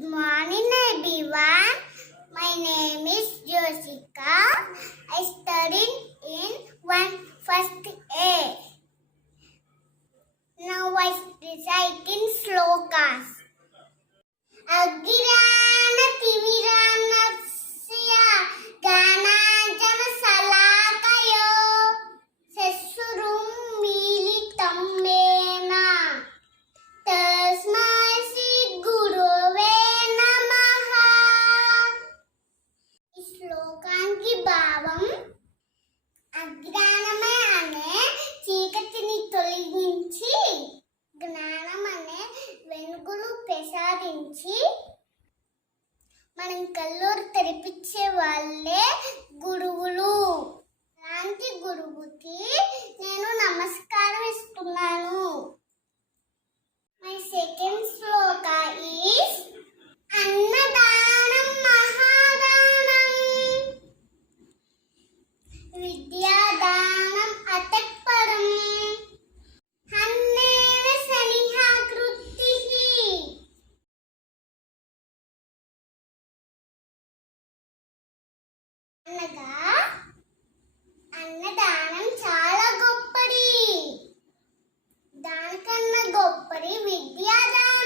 Good morning, everyone. My name is Josika. I studied in first A. Now I recite in slokas. Agirana tiviranasya ganajana salakayo sessurum militam mena tasmai Shri గురువే నమః. ఈ శ్లోకానికి భావం అజ్ఞానమే అనే చీకటిని తొలగించి జ్ఞానం అనే వెలుగును ప్రసాదించి మనం కళ్ళోరు తెరిపించే వాళ్ళే గురువులు. అలాంటి గురువుకి నేను నమస్కారం ఇస్తున్నాను. My second sloka is Annadanam Mahadanam Vidyadanam Atakparam Hannena Saniha Kruttihi. అనగా అన్నదానం చాలా గొప్పది. దానికన్నా గొప్పది విద్యాదానం.